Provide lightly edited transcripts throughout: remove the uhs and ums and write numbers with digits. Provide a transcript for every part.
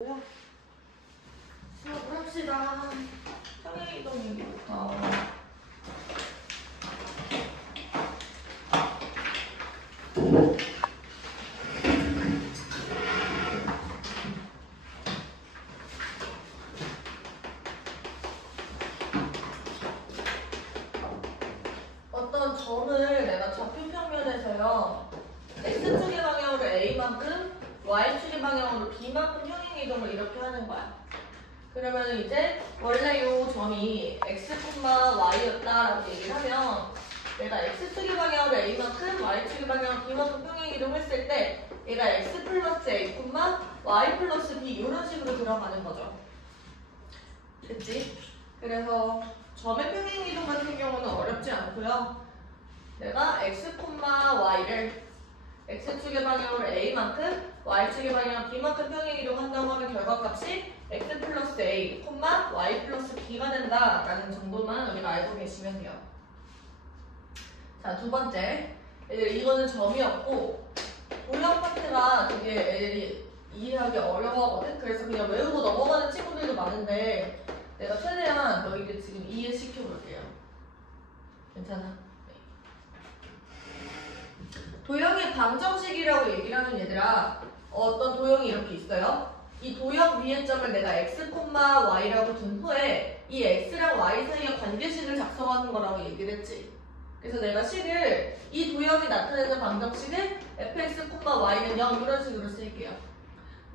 수업을 합시다. 평행이동 얘기부터. 어떤 점을 내가 좌표 평면에서요, x축의 방향으로 a만큼, y축의 방향으로 b만큼 평행이동을 이렇게 하는 거야. 그러면 이제 원래 이 점이 x, y였다라고 얘기를 하면 내가 x축의 방향으로 a만큼, y축의 방향으로 b만큼 평행이동 했을 때 얘가 x 플러스 a, y 플러스 b 이런 식으로 들어가는 거죠. 됐지? 그래서 점의 평행이동 같은 경우는 어렵지 않고요. 내가 x, y를 x축의 방향으로 a만큼, y축의 방향으로 b만큼 평행이동한다고 하면 결과값이 x 플러스 a, y 플러스 b가 된다라는 정도만 우리가 알고 계시면 돼요. 자, 두 번째. 애들이 이거는 점이었고 도형 파트가 되게 애들이 이해하기 어려워하거든? 그래서 그냥 외우고 넘어가는 친구들도 많은데 내가 최대한 너희들 지금 이해시켜볼게요. 괜찮아? 도형의 방정식이라고 얘기를 하면 얘들아, 어떤 도형이 이렇게 있어요. 이 도형 위의 점을 내가 x, y라고 둔 후에 이 x랑 y 사이의 관계식을 작성하는 거라고 얘기를 했지. 그래서 내가 식을, 이 도형이 나타내는 방정식을 fx, y는 0 이런 식으로 쓸게요.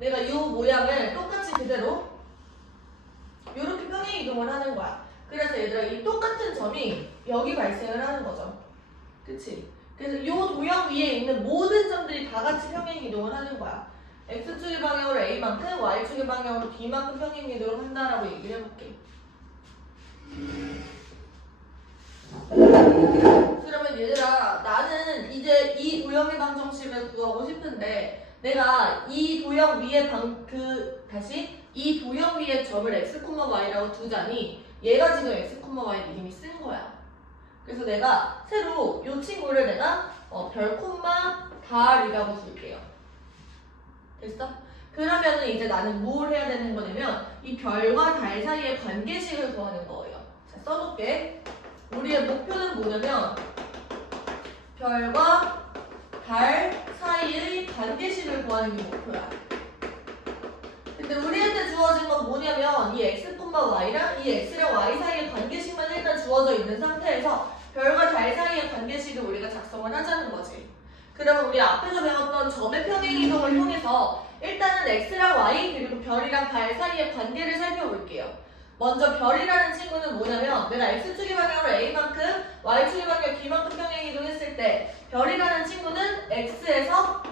내가 이 모양을 똑같이 그대로 이렇게 평행 이동을 하는 거야. 그래서 얘들아, 이 똑같은 점이 여기 발생을 하는 거죠. 그치? 그래서 이 도형 위에 있는 모든 점들이 다 같이 평행 이동을 하는 거야. x축의 방향으로 a만큼, y축의 방향으로 b만큼 평행 이동을 한다라고 얘기를 해볼게. 그러면 얘들아, 나는 이제 이 도형의 방정식을 구하고 싶은데 내가 이 도형 위에 이 도형 위에 점을 x, y라고 두자니 얘가 지금 x, y를 이미 쓴 거야. 그래서 내가 새로 이 친구를 내가 별, 달이라고 줄게요. 됐어? 그러면은 이제 나는 뭘 해야 되는 거냐면 이 별과 달 사이의 관계식을 구하는 거예요. 자, 써놓을게. 우리의 목표는 뭐냐면 별과 달 사이의 관계식을 구하는 게 목표야. 근데 우리한테 주어진 건 뭐냐면 이 x, y랑 이 x랑 y 사이의 관계식만 일단 주어져 있는 상태에서 별과 달 사이의 관계식을 우리가 작성을 하자는 거지. 그러면 우리 앞에서 배웠던 점의 평행이동을 통해서 일단은 x랑 y 그리고 별이랑 달 사이의 관계를 살펴볼게요. 먼저 별이라는 친구는 뭐냐면 내가 x축의 방향으로 a만큼, y축의 방향으로 b만큼 평행이동했을 때 별이라는 친구는 x에서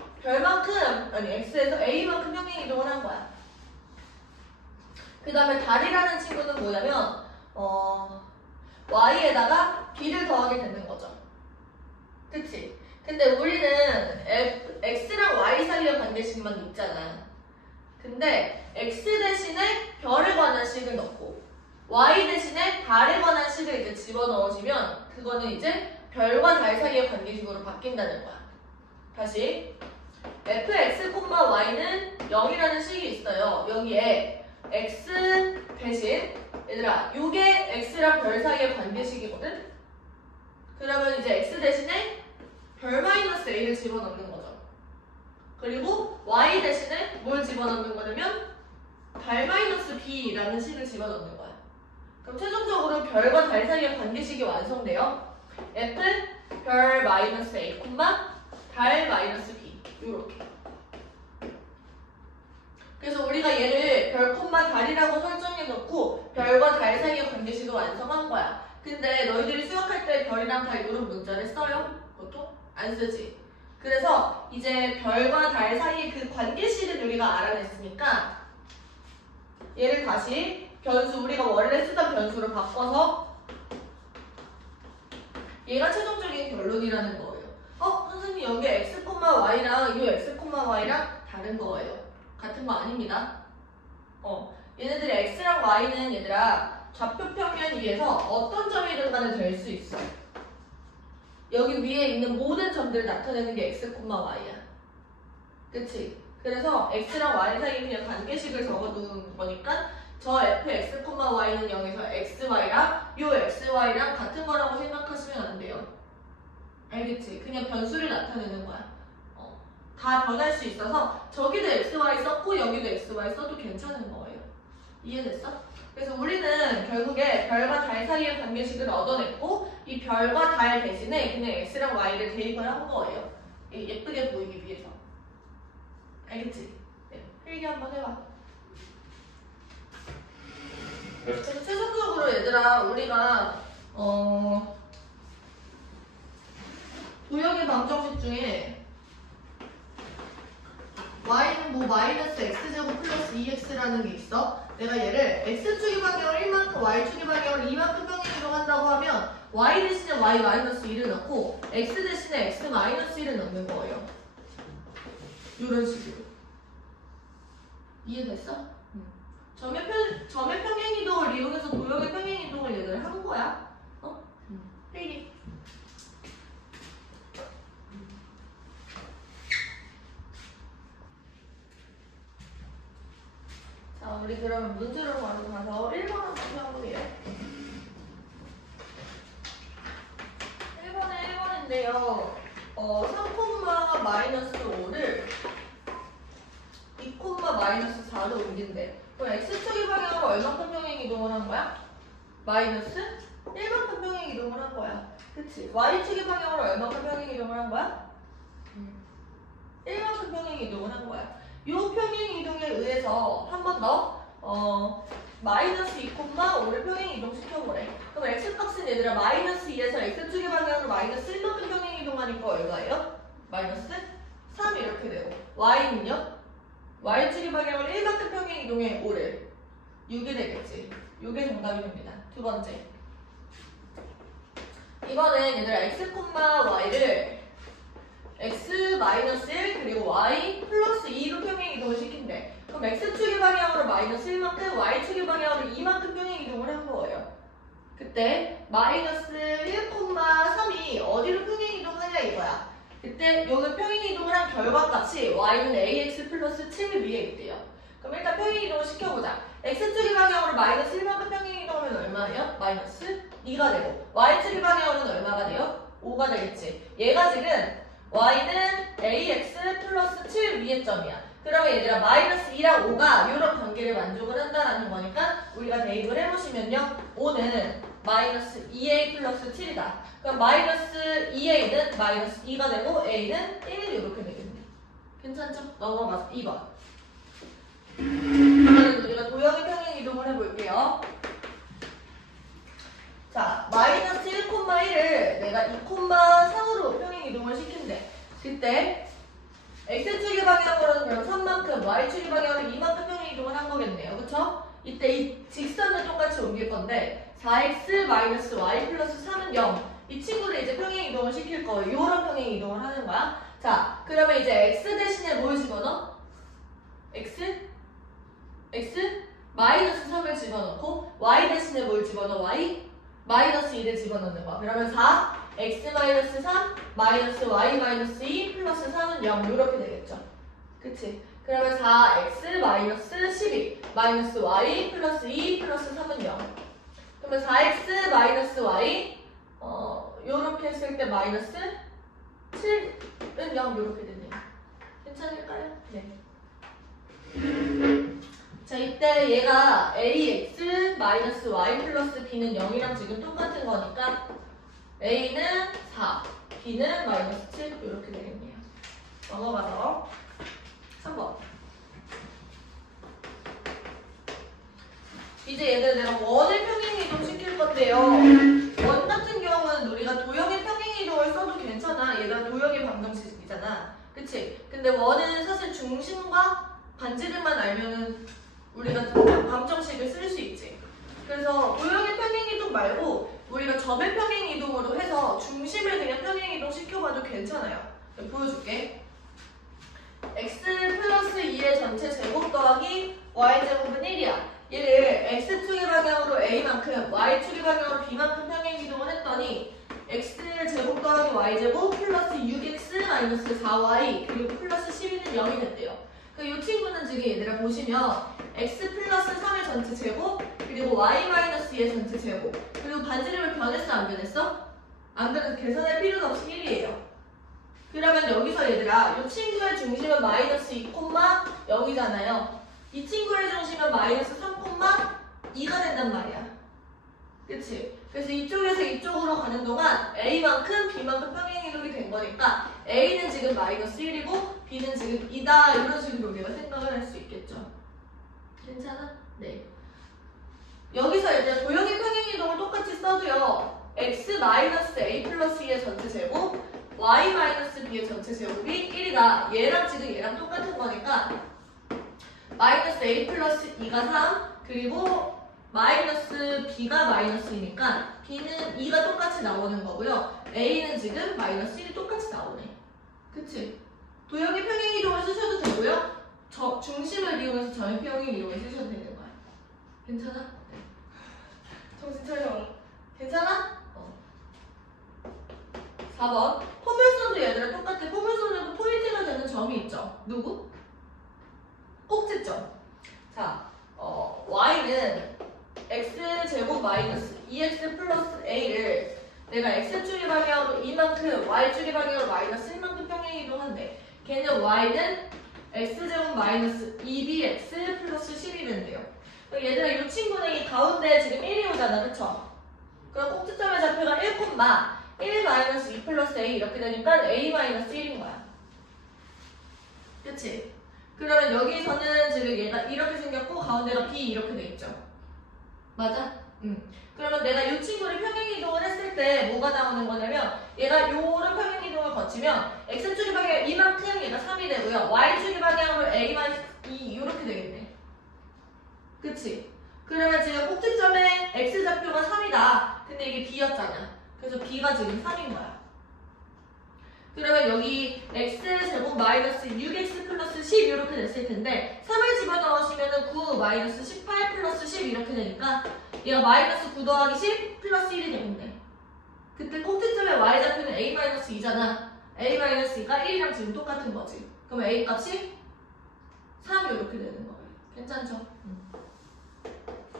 a만큼 평행이동을 한 거야. 그 다음에 달이라는 친구는 뭐냐면 y에다가 b를 더하게 되는 거죠. 그치? 근데 우리는 x랑 y 사이의 관계식만 있잖아. 근데 x 대신에 별에 관한 식을 넣고 y 대신에 달에 관한 식을 이제 집어넣어주면 그거는 이제 별과 달 사이의 관계식으로 바뀐다는 거야. 다시 fx, y는 0이라는 식이 있어요. 여기에 x 대신 얘들아, 요게 x랑 별 사이의 관계식이거든? 그러면 이제 x 대신에 별 마이너스 a를 집어넣는 거죠. 그리고 y 대신에 뭘 집어넣는 거냐면 달 마이너스 b라는 식을 집어넣는 거야. 그럼 최종적으로 별과 달 사이의 관계식이 완성돼요. f 별 마이너스 a, 달 마이너스 b 요렇게. 그래서 우리가 얘를 별, 달이라고 설정해놓고 별과 달 사이의 관계식을 완성한 거야. 근데 너희들이 수학할 때 별이랑 달 이런 문자를 써요? 보통? 안 쓰지. 그래서 이제 별과 달 사이의 그 관계식을 우리가 알아냈으니까 얘를 다시 변수, 우리가 원래 쓰던 변수로 바꿔서 얘가 최종적인 결론이라는 거예요. 선생님 여기 x, y랑 이 x, y랑 다른 거예요. 같은 거 아닙니다. 얘네들이 x랑 y는 얘들아 좌표 평면 위에서 어떤 점이든 간에 될 수 있어. 여기 위에 있는 모든 점들을 나타내는 게 x, y야. 그치? 그래서 x랑 y 사이에 그냥 관계식을 적어두는 거니까 저 fx, y는 0에서 xy랑 요 xy랑 같은 거라고 생각하시면 안 돼요. 알겠지? 그냥 변수를 나타내는 거야. 다 변할 수 있어서 저기도 xy 썼고 여기도 xy 써도 괜찮은 거예요. 이해됐어? 그래서 우리는 결국에 별과 달 사이의 관계식을 얻어냈고 이 별과 달 대신에 그냥 x랑 y를 대입을 한 거예요. 예쁘게 보이기 위해서. 알겠지? 네, 필기 한번 해봐. 그래서 최종적으로 얘들아 우리가 도형의 방정식 중에 y는 뭐 마이너스 x제곱 플러스 2x라는 게 있어. 내가 얘를 x축의 방향으로 1만큼 y축의 방향으로 2만큼 평행 이동한다고 하면 y 대신에 y 마이너스 1을 넣고 x 대신에 x 마이너스 1을 넣는 거예요. 이런 식으로. 이해됐어? 점의 평행 이동을 이용해서 도형의 평행 이동을 얘들 한 거야. 필기. 자, 우리 그러면 문제로 바로 가서 1번 한번 펴볼게요. 1번에 1번인데요. 3, 마이너스 5를 2, 마이너스 4로 옮긴대. 그럼 x축의 방향으로 얼마큼 평행 이동을 한 거야? 마이너스 1만큼 평행 이동을 한 거야. 그치? y축의 방향으로 얼마큼 평행 이동을 한 거야? 1만큼 평행 이동을 한 거야. 요 평행 이동에 의해서 한 번 더 마이너스 2, 5를 평행 이동 시켜보래. 그럼 x값은 얘들아 마이너스 2에서 x축의 방향으로 마이너스 1만큼 평행 이동하니까 얼마예요? 마이너스 3 이렇게 되고 y는요? y축의 방향으로 1만큼 평행 이동해 5를 6이 되겠지. 6이 정답이 됩니다. 두 번째. 이거는 얘들아 x, y를 x-1 그리고 y 플러스 2로 평행 이동을 시킨대. 그럼 x축의 방향으로 마이너스 1만큼 y축의 방향으로 2만큼 평행 이동을 한 거예요. 그때 마이너스 1, 3이 어디로 평행 이동하냐 이거야. 그때 여기 평행 이동을 한 결과값이 y는 ax 플러스 7 위에 있대요. 그럼 일단 평행 이동을 시켜보자. x축의 방향으로 마이너스 1만큼 평행 이동하면 얼마예요? 마이너스 2가 되고 y축의 방향으로는 얼마가 돼요? 5가 되겠지. 얘가 지금 y는 ax 플러스 7 위의 점이야. 그러면 얘들아 마이너스 2랑 5가 이런 관계를 만족을 한다라는 거니까 우리가 대입을 해보시면요. 5는 마이너스 2a 플러스 7이다. 그럼 마이너스 2a는 마이너스 2가 되고 a는 1 이렇게 되겠네. 괜찮죠? 넘어가서 2번. 그러면 우리가 도형의 평행 이동을 해볼게요. 자, 마이너스 1,1을 내가 2,4으로 평행 이동을 시킨대. 그때 x축의 방향으로는 그럼 3만큼, y축의 방향으로 2만큼 평행 이동을 한 거겠네요. 그쵸? 이때 이 직선을 똑같이 옮길 건데 4x 마이너스 y 플러스 3은 0. 이 친구를 이제 평행 이동을 시킬 거예요. 이런 평행 이동을 하는 거야. 자, 그러면 이제 x 대신에 뭘 집어넣어? x 마이너스 3을 집어넣고 y 대신에 뭘 집어넣어? y 마이너스 2를 집어넣는 거야. 그러면 4 x 마이너스 3 마이너스 y 마이너스 2 플러스 3은 0 이렇게 되겠죠. 그치? 그러면 4x 마이너스 12 마이너스 y 플러스 2 플러스 3은 0. 그러면 4x 마이너스 y 요렇게 했을 때 마이너스 7은 0 요렇게 되네요. 괜찮을까요? 네. 자, 이때 얘가 ax 마이너스 y 플러스 b는 0이랑 지금 똑같은 거니까 a는 4, b는 마이너스 7 이렇게 되겠네요. 넘어가서 3번. 이제 얘들 내가 원을 평행 이동 시킬 건데요. 원 같은 경우는 우리가 도형의 평행 이동을 써도 괜찮아. 얘가 도형의 방정식이잖아. 그치? 근데 원은 사실 중심과 반지름만 알면은 우리가 방정식을 쓸 수 있지. 그래서 도형의 평행 이동 말고 우리가 점의 평행 이동으로 해서 중심을 그냥 평행 이동 시켜봐도 괜찮아요. 보여줄게. x 플러스 2의 전체 제곱 더하기 y제곱은 1이야. 얘를 x축의 방향으로 a만큼 y축의 방향으로 b만큼 평행 이동을 했더니 x제곱 더하기 y제곱 플러스 6x 마이너스 4y 그리고 플러스 12는 0이 됐대요. 이 친구는 지금 얘들아 보시면 x 플러스 3의 전체 제곱 그리고 y 마이너스 2의 전체 제곱 그리고 반지름을 변했어 안 변했어? 안 변해서 계산할 필요는 없이 1이에요. 그러면 여기서 얘들아 이 친구의 중심은 마이너스 2, 0이잖아요. 이 친구의 중심은 마이너스 3, 2가 된단 말이야. 그치? 그래서 이쪽에서 이쪽으로 가는 동안 A만큼 B만큼 평행이동이 된 거니까 A는 지금 마이너스 1이고 B는 지금 2다 이런 식으로 우리가 생각을 할 수 있겠죠. 괜찮아? 네. 여기서 이제 도형의 평행이동을 똑같이 써도요. X 마이너스 A 플러스 2의 전체 제곱 Y 마이너스 B의 전체 제곱이 1이다. 얘랑 지금 얘랑 똑같은 거니까 마이너스 A 플러스 2가 3 그리고 마이너스 B가 마이너스 2니까 B는 2가 똑같이 나오는 거고요. A는 지금 마이너스 1이 똑같이 나오네. 그치? 도형의 평행이동을 쓰셔도 되고요. 중심을 이용해서 점의 평행이동을 쓰셔도 되는 거야. 괜찮아? 네. 정신 차려. 괜찮아? 4번. 포물선도 얘들아 똑같아. 포물선에도 포인트가 되는 점이 있죠. 누구? 꼭지점. 자, y는 x제곱 마이너스 2x 플러스 a를 내가 x축의 방향으로 이만큼 y축의 방향으로 마이너스 1만큼 평행이동한대. 걔는 y는 x제곱 마이너스 2bx 플러스 10이 된대요. 그럼 얘들아 이 친구는 이 가운데 지금 1이 오잖아. 그쵸? 그럼 꼭지점의 좌표가 1, 마이너스 2 플러스 a 이렇게 되니까 a 마이너스 1인 거야. 그치? 그러면 여기서는 지금 얘가 이렇게 생겼고 가운데가 b 이렇게 돼 있죠. 맞아? 그러면 내가 이 친구를 평행이동을 했을 때 뭐가 나오는 거냐면 얘가 요런 평행이동을 거치면 x축의 방향 이만큼 얘가 3이 되고요. y축의 방향으로 a-2 이렇게 되겠네. 그치? 그러면 지금 꼭지점에 x좌표가 3이다. 근데 이게 b였잖아. 그래서 b가 지금 3인 거야. 그러면 여기 x제곱 마이너스 6x 플러스 10 이렇게 됐을 텐데 3을 집어넣으시면 9 마이너스 18 플러스 10 이렇게 되니까 얘가 마이너스 9 더하기 10 플러스 1이 되겠네. 그때 꼭지점의 y좌표는 a-2잖아. a-2가 1이랑 지금 똑같은 거지. 그럼 a 값이 3 이렇게 되는 거예요. 괜찮죠?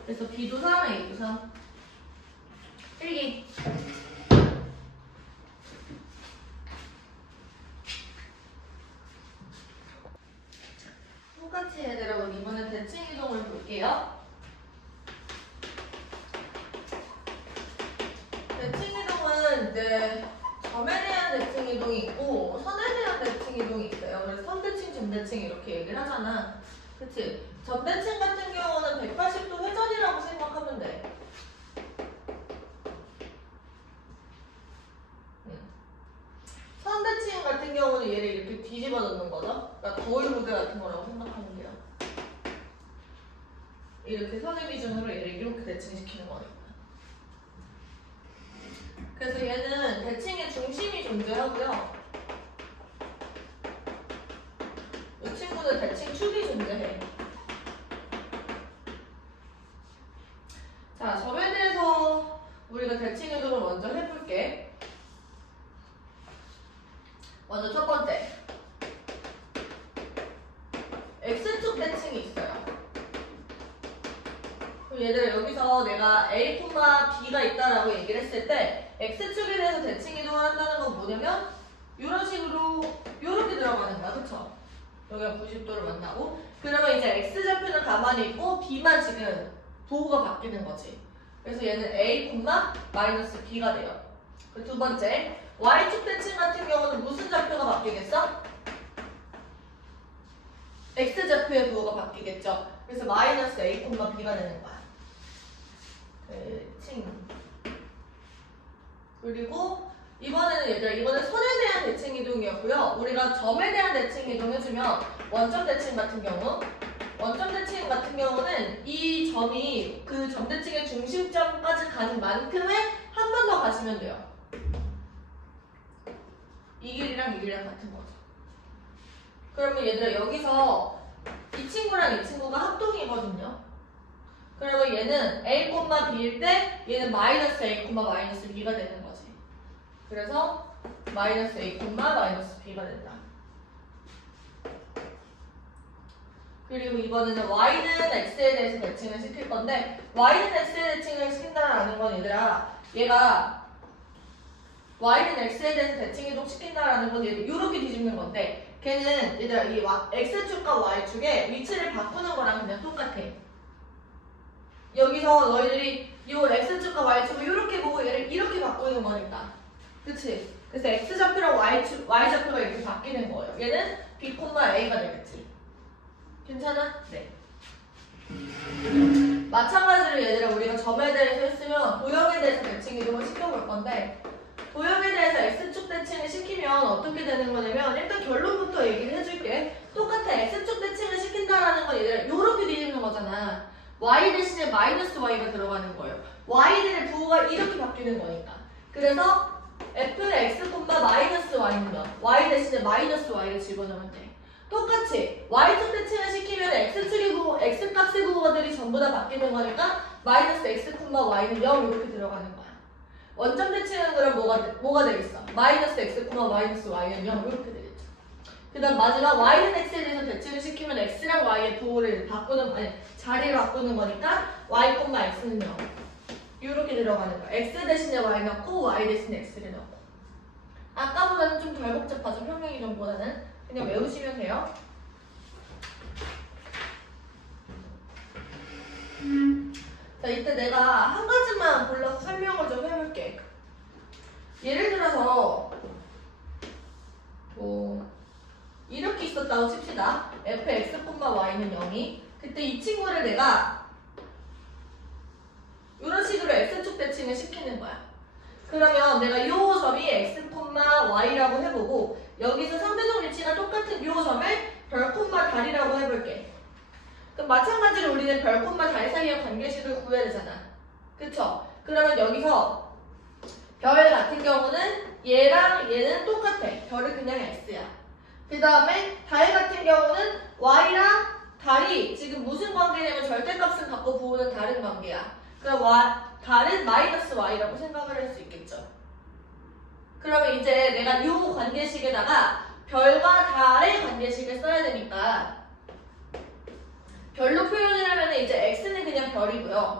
그래서 b도 3, a도 3. 필기. 똑같이 얘들아 우리 이번엔 대칭 이동을 볼게요. 대칭 이동은 이제 점에 대한 대칭 이동이 있고 선에 대한 대칭 이동이 있어요. 그래서 선대칭, 점대칭 이렇게 얘기를 하잖아. 그치? 점대칭 같은 경우는 180도 회전이라고 생각하면 돼. 선대칭 같은 경우는 얘를 이렇게 뒤집어 놓는 거죠. 그러니까 거울 무대 같은 거라고 생각하면 돼요. 이렇게 선의 기준으로 얘를 이렇게 대칭시키는 거니까. 그래서 얘는 대칭의 중심이 존재하고요. 이 친구는 대칭 축이 존재해. 자, 점에 대해서 우리가 대칭 이동을 먼저 해볼게. 먼저 첫 번째. X축 대칭이 있어요. 그럼 얘들아 여기서 내가 A, B가 있다라고 얘기를 했을 때 X축에 대해서 대칭 이동을 한다는 건 뭐냐면 이런 식으로 이렇게 들어가는 거야. 그쵸? 여기가 90도를 만나고 그러면 이제 X좌표는 가만히 있고 B만 지금 도구가 바뀌는 거지. 그래서 얘는 A, 마이너스 B가 돼요. 그리고 두 번째 Y축 대칭 같은 경우는 무슨 좌표가 바뀌겠어? X좌표의 부호가 바뀌겠죠. 그래서 마이너스 A, B가 되는 거야. 대칭. 그리고 이번에는 얘들아 이번엔 선에 대한 대칭 이동이었고요. 우리가 점에 대한 대칭 이동 해주면 원점 대칭 같은 경우는 이 점이 그 점 대칭의 중심점까지 가는 만큼의 한 번 더 가시면 돼요. 이 길이랑 이 길이랑 같은 거죠. 그러면 얘들아 여기서 이 친구랑 이 친구가 합동이거든요. 그러면 얘는 A, B일 때 얘는 마이너스 A, 마이너스 B가 되는 거지. 그래서 마이너스 A, 마이너스 B가 된다. 그리고 이번에는 y는 x에 대해서 대칭을 시킬 건데 y는 x에 대칭을 시킨다라는 건 얘들아 얘가 y는 x에 대해서 대칭 이동시킨다라는 건 얘들 이렇게 뒤집는 건데 걔는 얘들아 이 x축과 y축의 위치를 바꾸는 거랑 그냥 똑같아. 여기서 너희들이 이 x축과 y축을 이렇게 보고 얘를 이렇게 바꾸는 거니까 그치? 그래서 x좌표랑 y좌표가 이렇게 바뀌는 거예요. 얘는 b, a가 되겠지. 괜찮아? 네. 마찬가지로 얘들아 우리가 점에 대해서 했으면 도형에 대해서 대칭 이동을 시켜볼 건데 도형에 대해서 x축 대칭을 시키면 어떻게 되는 거냐면 일단 결론부터 얘기를 해줄게. 똑같아. x축 대칭을 시킨다라는 건 얘들아 요렇게 뒤집는 거잖아. y 대신에 마이너스 y가 들어가는 거예요. y들의 부호가 이렇게 바뀌는 거니까. 그래서 f는 x, 마이너스 y면 y 대신에 마이너스 y를 집어넣으면 돼. 똑같이 y축 대칭을 시키면 x축의 부호, x값의 부호들이 전부 다 바뀌는 거니까 마이너스 x, y는 0 이렇게 들어가는 거야. 원점 대칭은 그럼 뭐가 되겠어? 마이너스 x, 마이너스 y는 0 이렇게 되겠죠. 그 다음 마지막 y는 x에 대해서 대칭을 시키면 x랑 y의 부호를 자리를 바꾸는 거니까 y, x는 0 이렇게 들어가는 거야. x 대신에 y 넣고 y 대신에 x를 넣고. 아까보다는 좀 덜 복잡하죠. 평행이동보다는. 그냥 외우시면 돼요. 자, 이때 내가 한 가지만 골라서 설명을 좀 해볼게. 예를 들어서 이렇게 있었다고 칩시다. fx, y는 0이. 그때 이 친구를 내가 이런 식으로 x축 대칭을 시키는 거야. 그러면 내가 이 점이 x, y라고 해보고 여기서 상대적 위치가 똑같은 이 점을 별, 달이라고 해볼게. 그럼 마찬가지로 우리는 별, 달 사이의 관계식을 구해야 되잖아. 그쵸? 그러면 여기서 별 같은 경우는 얘랑 얘는 똑같아. 별은 그냥 x야. 그 다음에 달 같은 경우는 y랑 달이 지금 무슨 관계냐면 절대값을 갖고 부호는 다른 관계야. 그럼 달은 마이너스 y라고 생각을 할 수 있겠죠. 그러면 이제 내가 이 관계식에다가 별과 달의 관계식을 써야 되니까 별로 표현을 하면 이제 x는 그냥 별이고요.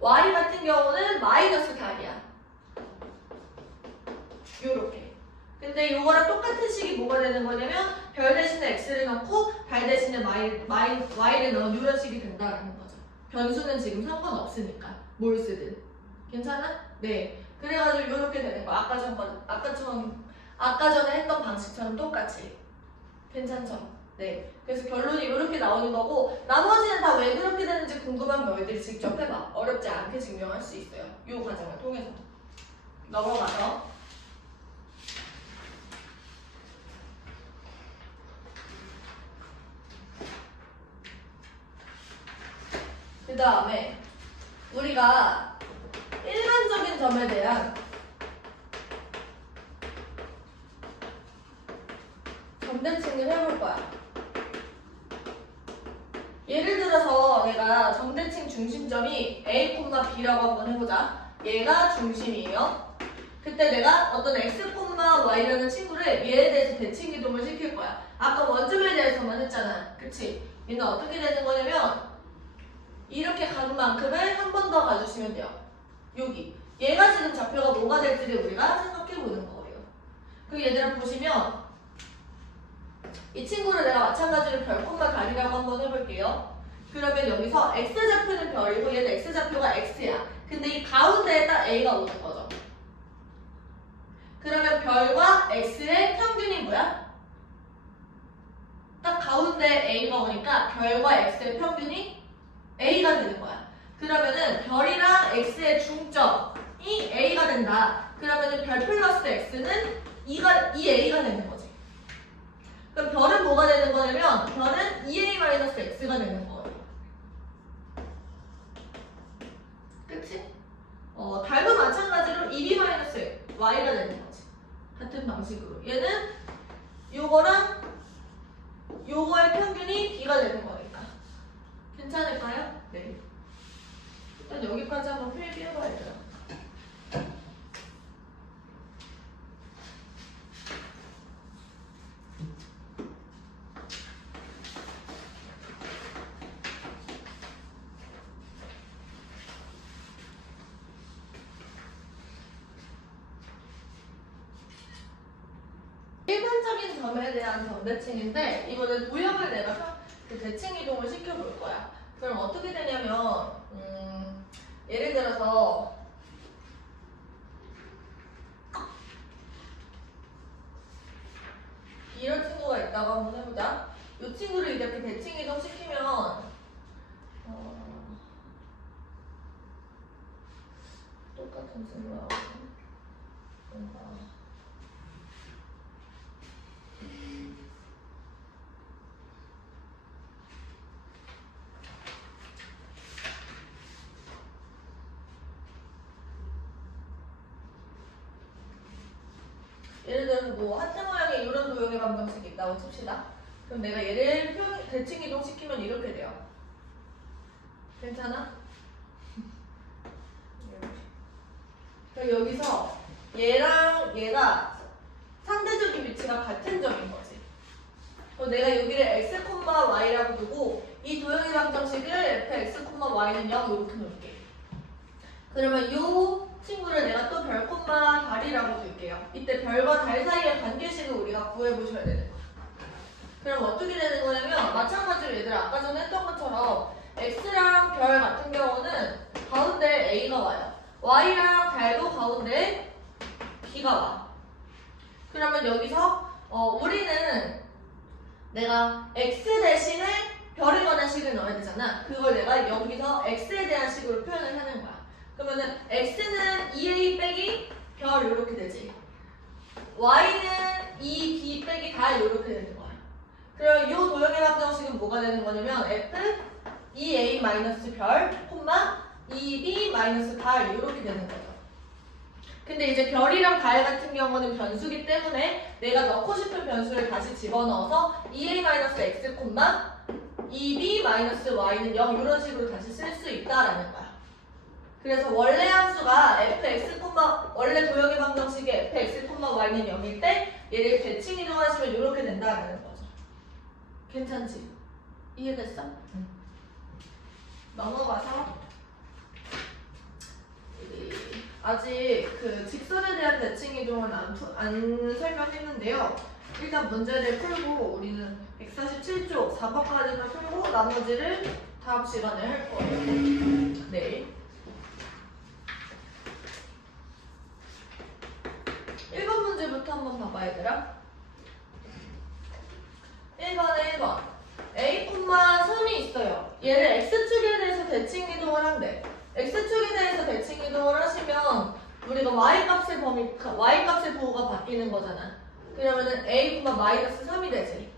y 같은 경우는 마이너스 달이야. 요렇게. 근데 이거랑 똑같은 식이 뭐가 되는 거냐면 별 대신에 x를 넣고 달 대신에 y를 넣은 이런 식이 된다는 거죠. 변수는 지금 상관없으니까 뭘 쓰든. 괜찮아? 네. 그래가지고 이렇게 되는 거야. 아까 전에 했던 방식처럼 똑같이. 괜찮죠? 네. 그래서 결론이 이렇게 나오는 거고 나머지는 다 왜 그렇게 되는지 궁금한 너희들이 직접 해봐. 어렵지 않게 증명할 수 있어요. 이 과정을 통해서. 넘어가서. 그 다음에 우리가 일반적인 점에 대한 점대칭을 해볼 거야. 예를 들어서 내가 점대칭 중심점이 A, B라고 한번 해보자. 얘가 중심이에요. 그때 내가 어떤 X, Y라는 친구를 얘에 대해서 대칭 이동을 시킬 거야. 아까 원점에 대해서만 했잖아. 그치? 얘는 어떻게 되는 거냐면 이렇게 가는 만큼을 한 번 더 가주시면 돼요. 여기. 얘가 지금 좌표가 뭐가 될지를 우리가 생각해보는 거예요. 그리고 얘들아 보시면 이 친구를 내가 마찬가지로 별, 달이라고 한번 해볼게요. 그러면 여기서 x좌표는 별이고 얘는 x좌표가 x야. 근데 이 가운데에 딱 a가 오는 거죠. 그러면 별과 x의 평균이 뭐야? 딱 가운데 a가 오니까 별과 x의 평균이 a가 되는 거야. 그러면은 별이랑 x의 중점이 a가 된다. 그러면은 별 플러스 x는 2a가 되는 거지. 그럼 별은 뭐가 되는 거냐면 별은 2a-x가 되는 거예요. 그치? 달도 마찬가지로 2b-y가 되는 거지. 같은 방식으로. 얘는 요거랑 요거의 평균이 b가 되는 거니까. 괜찮을까요? 네. 일단 여기까지 한번 필기해봐야 돼요. 점에 대한 점대칭인데 이거는 도형을 내가 그 대칭 이동을 시켜볼 거야. 그럼 어떻게 되냐면 예를 들어서 이런 친구가 있다고 한번 해보자. 이 친구를 이렇게 대칭 이동 시키면 똑같은 친구가 나오네. 뭔가 예를 들어서 뭐 하트 모양의 이런 도형의 방정식이 있다고 칩시다. 그럼 내가 얘를 대칭 이동 시키면 이렇게 돼요. 괜찮아? 그럼 여기서 얘랑 얘가 상대적인 위치가 같은 점인 거지. 그럼 내가 여기를 x, y라고 두고 이 도형의 방정식을 fx, y는 0 이렇게 놓을게. 그러면 이 친구를 내가 또 별, 달이라고 둘게요. 이때 별과 달 사이의 관계식을 우리가 구해보셔야 되는 거야. 그럼 어떻게 되는 거냐면 마찬가지로 얘들아 아까 전에 했던 것처럼 x랑 별 같은 경우는 가운데 a가 와요. y랑 달도 가운데 b가 와. 그러면 여기서 우리는 내가 x 대신에 별에 관한 식을 넣어야 되잖아. 그걸 내가 여기서 x에 대한 식으로 표현을 하는 거야. 그러면은 x는 2a 빼기 별 이렇게 되지. y는 2b 빼기 달 이렇게 되는 거야. 그럼 이 도형의 방정식은 뭐가 되는 거냐면 f 2a 마이너스 별, 2b 마이너스 달 이렇게 되는 거죠. 근데 이제 별이랑 달 같은 경우는 변수기 때문에 내가 넣고 싶은 변수를 다시 집어넣어서 2a 마이너스 x, 2b 마이너스 y는 0 이런 식으로 다시 쓸 수 있다라는 거야. 그래서 원래 함수가 fx, 원래 도형의 방정식이 fx, y는 0일 때 얘를 대칭 이동하시면 이렇게 된다는 거죠. 괜찮지? 이해됐어? 응. 넘어가서 아직 그 직선에 대한 대칭 이동은 안 설명했는데요. 일단 문제를 풀고 우리는 147쪽 4번까지만 풀고 나머지를 다음 시간에 할 거예요. 내일. 1번 문제부터 한번 봐봐 얘들아. 1번에 1번 a, 3이 있어요. 얘를 x축에 대해서 대칭 이동을 한대. x축에 대해서 대칭 이동을 하시면 우리가 y값의 보호가 바뀌는 거잖아. 그러면은 a, 마이너스 3이 되지.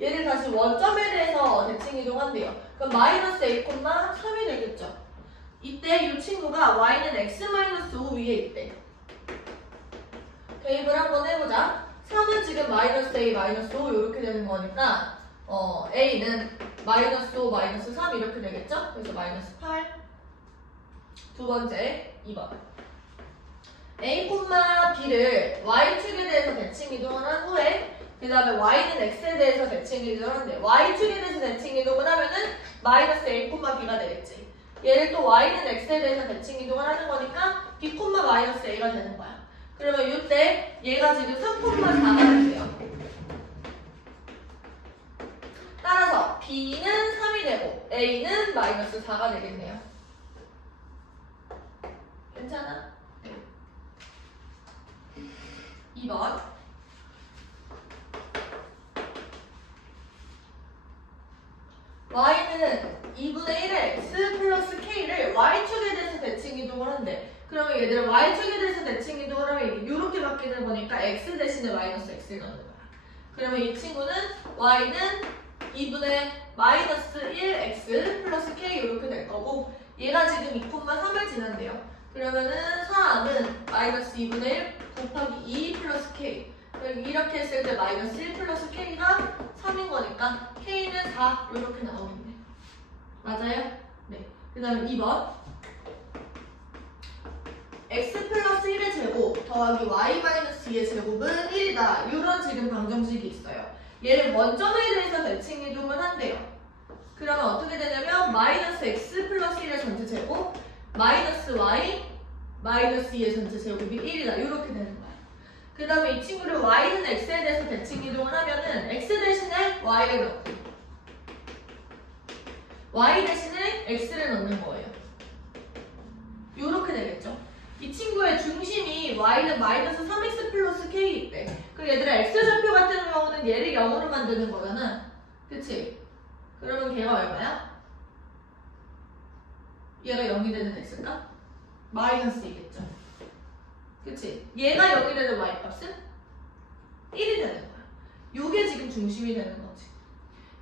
얘를 다시 원점에 대해서 대칭 이동한대요. 그럼 마이너스 a, 3이 되겠죠. 이때 이 친구가 y는 x-5 위에 있대. 대입을 한번 해보자. 3은 지금 마이너스 a, 마이너스 5 이렇게 되는 거니까 a는 마이너스 5, 마이너스 3 이렇게 되겠죠? 그래서 마이너스 8. 두 번째 2번 a, b를 y축에 대해서 대칭 이동을 한 후에 그 다음에 y는 x에 대해서 대칭 이동을 하는데 y축에 대해서 대칭 이동을 하면은 마이너스 a, b가 되겠지. 얘를 또 y는 x에 대해서 대칭 이동을 하는 거니까 b, 마이너스 a가 되는 거야. 그러면 이때 얘가 지금 3,4가 됐어요. 따라서 b는 3이 되고 a는 마이너스 4가 되겠네요. 괜찮아? 2번 y는 2분의 1의 x 플러스 k를 y축에 대해서 대칭 이동을 한대. 그러면 얘들은 y축에 대해서 대칭 이동을 하면 이렇게 바뀌는 거니까 x 대신에 마이너스 x를 넣는 거야. 그러면 이 친구는 y는 2분의 마이너스 1x 플러스 k 이렇게 될 거고 얘가 지금 2,3을 지난대요. 그러면은 4는 마이너스 2분의 1 곱하기 2 플러스 k. 이렇게 했을 때 마이너스 1 플러스 k가 3인 거니까 k는 4 이렇게 나오겠네. 맞아요? 네. 그 다음에 2번 x 플러스 1의 제곱 더하기 y 마이너스 2의 제곱은 1이다. 이런 지금 방정식이 있어요. 얘를 원점에 대해서 대칭 이동을 한대요. 그러면 어떻게 되냐면 마이너스 x 플러스 1의 전체 제곱 마이너스 y 마이너스 2의 전체 제곱이 1이다. 이렇게 되는 거야. 그 다음에 이 친구를 y는 x에 대해서 대칭 이동을 하면은 x 대신에 y를 넣고 y 대신에 x를 넣는 거예요. 요렇게 되겠죠. 이 친구의 중심이 y는 마이너스 3x 플러스 k 있대. 그럼 얘들아 x좌표 같은 경우는 얘를 0으로 만드는 거잖아. 그치? 그러면 걔가 얼마야? 얘가 0이 되는 x가? 마이너스이겠죠. 그치? 얘가 0이 되는 y값은 1이 되는 거야. 요게 지금 중심이 되는 거지.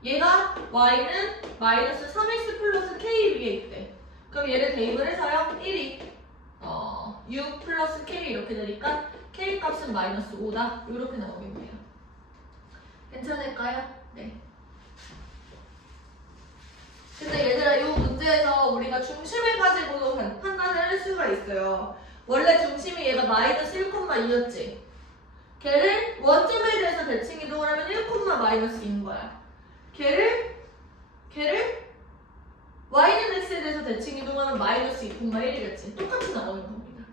얘가 y는 마이너스 3x 플러스 k 위에 있대. 그럼 얘를 대입을 해서요 1이 6 플러스 k 이렇게 되니까 k 값은 마이너스 5다. 이렇게 나오겠네요. 괜찮을까요? 네. 근데 얘들아 이 문제에서 우리가 중심을 가지고도 판단을 할 수가 있어요. 원래 중심이 얘가 마이너스 1,2였지. 걔를 원점에 대해서 대칭 이동을 하면 1,-2인 거야. 걔를 y는 x에 대해서 대칭 이동하면 마이너스 2,1이겠지. 똑같이 나오는 겁니다.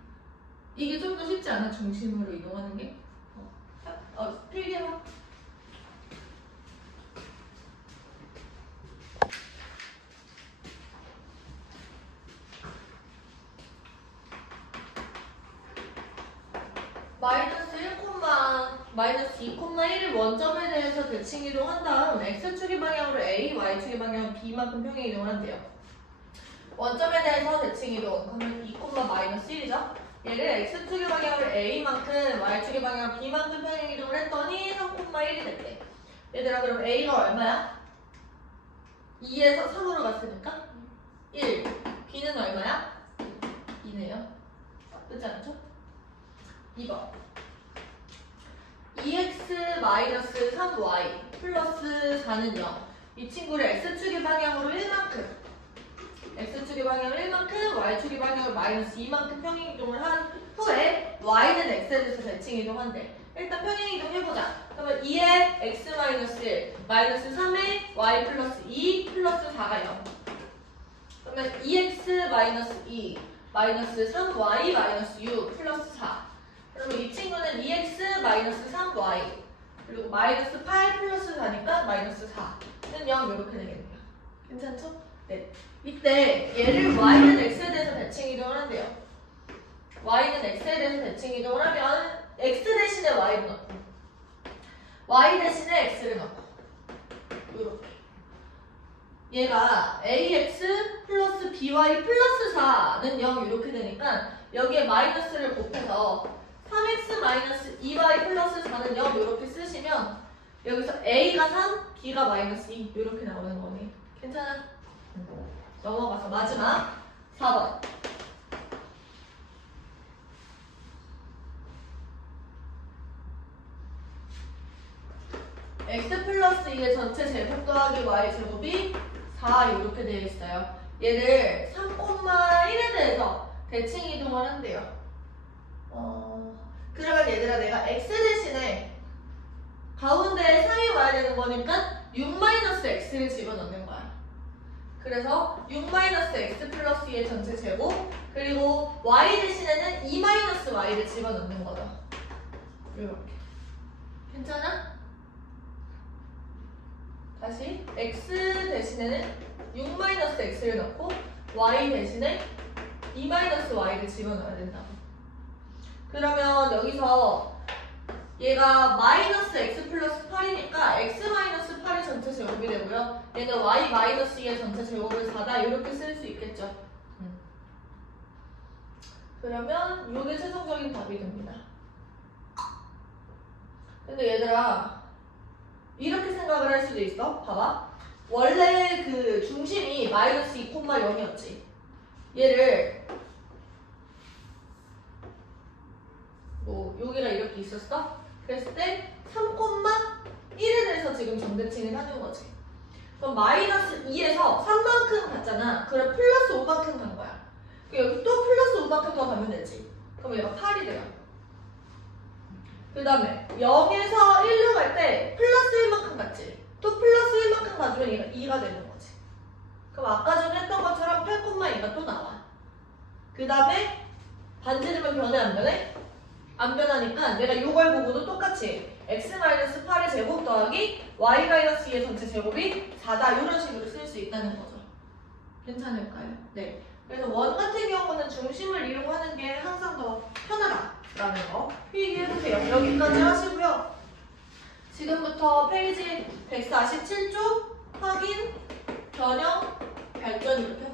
이게 좀 더 쉽지 않아? 중심으로 이동하는 게? 필기해봐. 마이너스 2,1을 원점에 대해서 대칭 이동한 다음 x축의 방향으로 a, y축의 방향으로 b만큼 평행 이동을 한대요. 원점에 대해서 대칭 이동 그러면 2,-1이죠. 얘를 x축의 방향으로 a만큼 y축의 방향으로 b만큼 평행 이동을 했더니 3,1이 됐대. 얘들아 그럼 a가 얼마야? 2에서 3으로 갔으니까 1. b는 얼마야? 2네요. 그렇지 않죠? 2번 2x-3y 플러스 4는 0. 이 친구를 x축의 방향으로 1만큼 x축의 방향으로 1만큼 y축의 방향으로 마이너스 2만큼 평행 이동을 한 후에 y는 x에 대해서 대칭 이동한대. 일단 평행 이동 해보자. 그러면 2에 x-1 마이너스 3에 y 플러스 2 플러스 4가 0. 그러면 2x-2 마이너스 3y 마이너스 6 플러스 4. 그러면 이 친구는 2x-3y 그리고 마이너스 8 플러스 4니까 마이너스 4는 0 이렇게 되겠네요. 괜찮죠? 네. 이때 얘를 y는 x에 대해서 대칭 이동을 한대요. y는 x에 대해서 대칭 이동을 하면 x 대신에 y를 넣고 y 대신에 x를 넣고 이렇게 얘가 ax 플러스 by 플러스 4는 0 이렇게 되니까 여기에 마이너스를 곱해서 3x 2y 플러스 4는 0 이렇게 쓰시면 여기서 a가 3, b가 마이너스 2 이렇게 나오는 거네. 괜찮아? 넘어가서 마지막 4번 x 플러스 2의 전체 제곱 더하기 y 제곱이 4 이렇게 되어 있어요. 얘를 3,1에 대해서 대칭 이동을 한대요. 그러면 얘들아 내가 x 대신에 가운데에 3이 와야 되는 거니까 6-x를 집어넣는 거야. 그래서 6-x 플러스 2의 전체 제곱 그리고 y 대신에는 2-y를 집어넣는 거죠. 이렇게. 괜찮아? 다시 x 대신에는 6-x를 넣고 y 대신에 2-y를 집어넣어야 된다. 그러면 여기서 얘가 마이너스 x 플러스 8이니까 x 마이너스 8의 전체 제곱이 되고요. 얘는 y 마이너스 2의 전체 제곱을 4다 이렇게 쓸 수 있겠죠. 그러면 이게 최종적인 답이 됩니다. 근데 얘들아 이렇게 생각을 할 수도 있어. 봐봐. 원래 그 중심이 마이너스 2,0이었지. 얘를 여기가 이렇게 있었어? 그랬을 때 3,1에 대해서 지금 정대칭을 하는 거지. 그럼 마이너스 2에서 3만큼 갔잖아. 그럼 플러스 5만큼 간 거야. 여기 또 플러스 5만큼 더 가면 되지. 그럼 얘가 8이 돼요. 그 다음에 0에서 1로 갈 때 플러스 1만큼 갔지. 또 플러스 1만큼 가주면 얘가 2가 되는 거지. 그럼 아까 전에 했던 것처럼 8,2가 또 나와. 그 다음에 반지름은 변해 안 변해? 안 변하니까 내가 이걸 보고도 똑같이 x-8의 제곱 더하기 y-2의 전체 제곱이 4다 이런 식으로 쓸 수 있다는 거죠. 괜찮을까요? 네. 그래서 원 같은 경우는 중심을 이용하는 게 항상 더 편하다라는 거 필기해보세요. 여기까지 하시고요. 지금부터 페이지 147쪽 확인, 변형, 발전 이렇게